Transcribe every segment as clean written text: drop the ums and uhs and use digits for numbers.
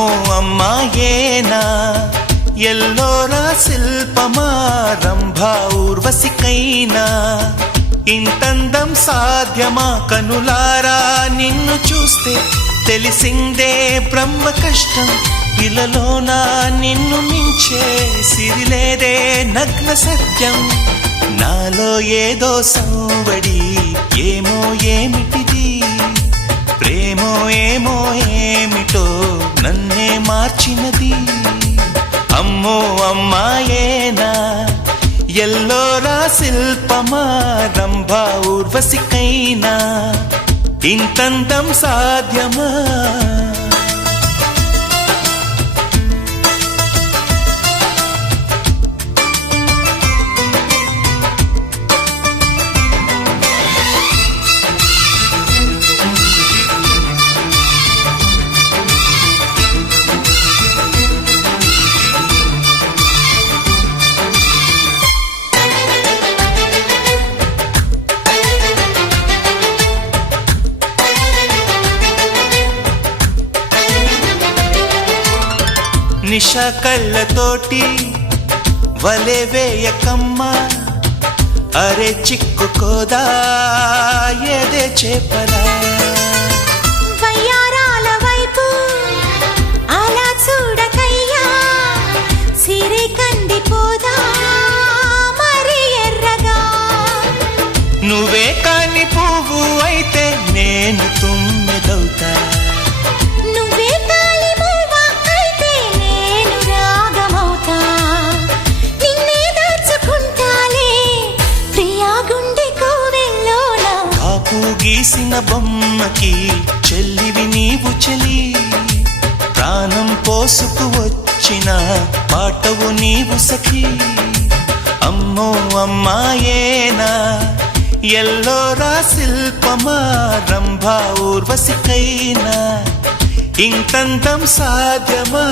అమ్మో అమ్మాయేనా ఎల్లోరా శిల్పమా రంభా ఊర్వశికైనా ఇంతందం సాధ్యమా కనులారా నిన్ను చూస్తే తెలిసిందే బ్రహ్మ కష్టం ఇలలోన నిన్ను మించే సిరిలేదే నగ్న సత్యం నాలో ఏదో సంవడి ఏమో ఏమిటిది ప్రేమో ఏమో ఏమిటో నన్నే మార్చినది అమ్మో అమ్మాయేనా ఎల్లోరా శిల్పమా రంభా ఊర్వశికైనా ఇంతందం సాధ్యమా నిషా కళ్ళతోటి వలె వేయకమ్మా అరే చిక్కుకోదా ఏదే చేపలా వయ్యారాల వైపు అలా చూడకయ్యా సిరి కందిపోదా మరి ఎర్రగా నువ్వే కాని పువ్వు అయితే నేను తుమ్మెదవుతా గీసిన బొమ్మకి చెల్లివి నీవు చెలి ప్రాణం పోసుకు వచ్చిన పాటవు నీవు సఖి అమ్మో అమ్మాయేనా ఎల్లోరా శిల్పమా రంభా ఊర్వశికైనా ఇంతంతం సాధ్యమా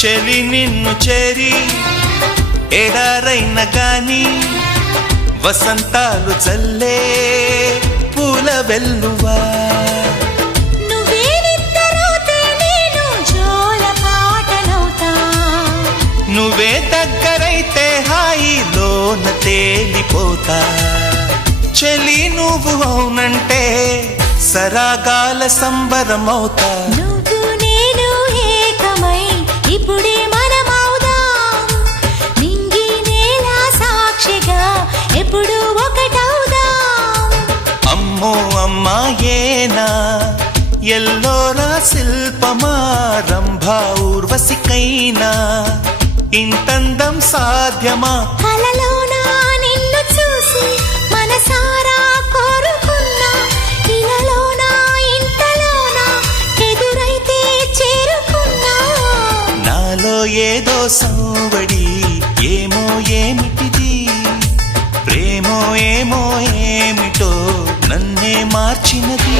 చెలి నిన్ను చేరి ఎడారైన గాని వసంతాలు చల్లే పూల వెల్లువా నువ్వే దగ్గరైతే హాయిలోన తేలిపోతా చెలి నువ్వు అవునంటే సరాగాల సంబరమవుతా ఇప్పుడే మనమవుదాం నింగి నేల సాక్షిగా ఎప్పుడు ఒకటవుదాం అమ్మో అమ్మాయేనా ఎల్లోరా శిల్పమా రంభా ఊర్వశికైనా ఇంతందం సాధ్యమా కలలోన నిన్ను చూసి మనసారా కోరుకున్నా ఇలలోన ఇంతలోన ఎదురైతే చేరుకున్నా నాలో ఏదో సంవడి ఏమో ఏమిటిది ప్రేమో ఏమో ఏమిటో నన్నే మార్చినది